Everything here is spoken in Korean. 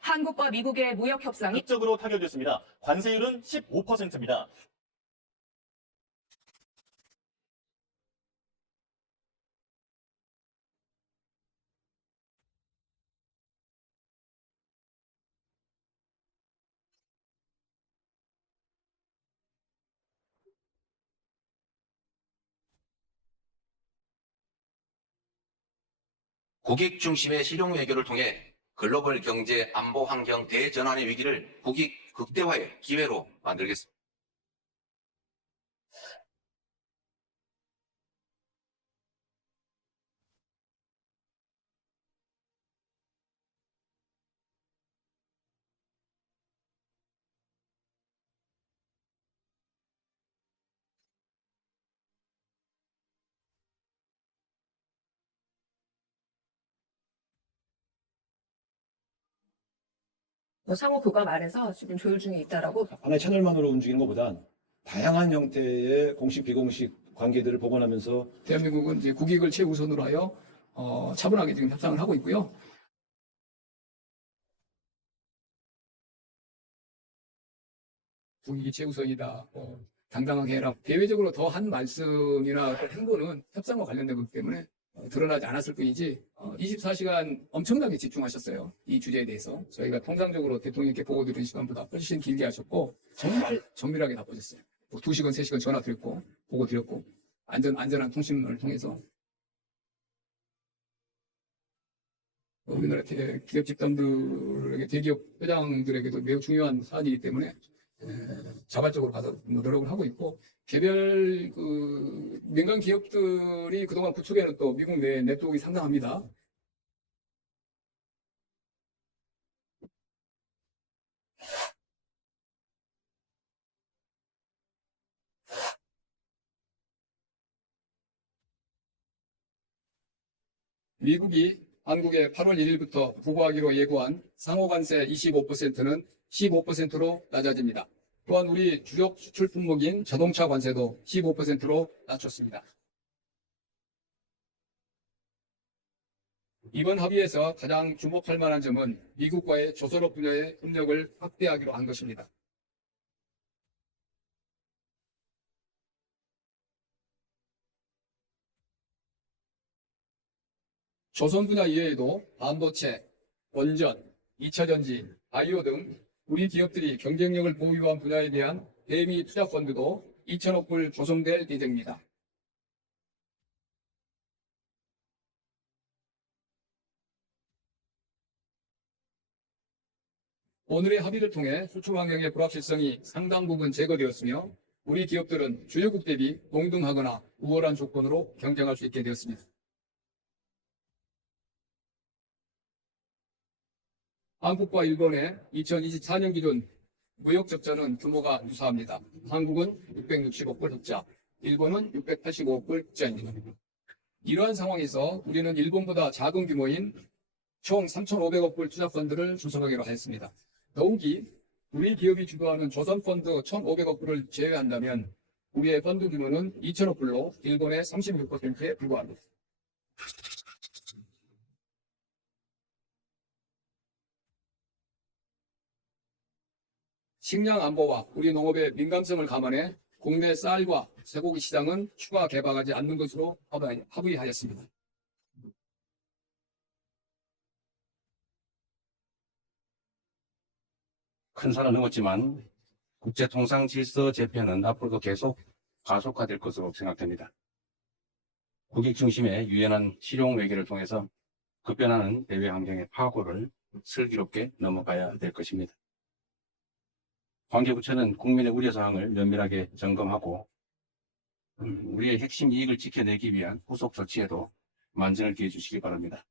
한국과 미국의 무역 협상이 극적으로 타결됐습니다. 관세율은 15%입니다. 국익 중심의 실용 외교를 통해 글로벌 경제 안보 환경 대전환의 위기를 국익 극대화의 기회로 만들겠습니다. 상호 교감 안에서 지금 조율 중에 있다라고. 하나의 채널만으로 움직이는 것보단 다양한 형태의 공식 비공식 관계들을 복원하면서 대한민국은 이제 국익을 최우선으로 하여 차분하게 지금 협상을 하고 있고요. 국익이 최우선이다. 당당하게 해라. 대외적으로 더 한 말씀이나 행보는 협상과 관련된 거기 때문에 드러나지 않았을 뿐이지 24시간 엄청나게 집중하셨어요. 이 주제에 대해서. 저희가 통상적으로 대통령께 보고 드리는 시간보다 훨씬 길게 하셨고 정말 정밀하게 답하셨어요. 2시간, 3시간 전화 드렸고 보고 드렸고 안전한 통신을 통해서 우리나라 기업 집단들에게 대기업 회장들에게도 매우 중요한 사안이기 때문에 자발적으로 가서 노력을 하고 있고 개별 민간 기업들이 그동안 구축해는 또 미국 내 네트워크가 상당합니다. 미국이 한국에 8월 1일부터 부과하기로 예고한 상호관세 25%는 15%로 낮아집니다. 또한 우리 주력 수출 품목인 자동차 관세도 15%로 낮췄습니다. 이번 합의에서 가장 주목할 만한 점은 미국과의 조선업 분야의 협력을 확대하기로 한 것입니다. 조선 분야 이외에도 반도체, 원전, 2차전지, 바이오 등 우리 기업들이 경쟁력을 보유한 분야에 대한 대미 투자 펀드도 2천억 불 조성될 예정입니다. 오늘의 합의를 통해 수출 환경의 불확실성이 상당 부분 제거되었으며 우리 기업들은 주요국 대비 동등하거나 우월한 조건으로 경쟁할 수 있게 되었습니다. 한국과 일본의 2024년 기준 무역 적자는 규모가 유사합니다. 한국은 660억 불 흑자, 일본은 685억 불 흑자입니다. 이러한 상황에서 우리는 일본보다 작은 규모인 총 3,500억 불 투자 펀드를 조성하기로 하였습니다. 더욱이 우리 기업이 주도하는 조선 펀드 1,500억 불을 제외한다면 우리의 펀드 규모는 2,000억 불로 일본의 36%에 불과합니다. 식량 안보와 우리 농업의 민감성을 감안해 국내 쌀과 쇠고기 시장은 추가 개방하지 않는 것으로 합의하였습니다. 큰 산을 넘었지만 국제통상질서 재편은 앞으로도 계속 가속화될 것으로 생각됩니다. 국익 중심의 유연한 실용 외교를 통해서 급변하는 대외 환경의 파고를 슬기롭게 넘어가야 될 것입니다. 관계부처는 국민의 우려사항을 면밀하게 점검하고 우리의 핵심 이익을 지켜내기 위한 후속 조치에도 만전을 기해 주시기 바랍니다.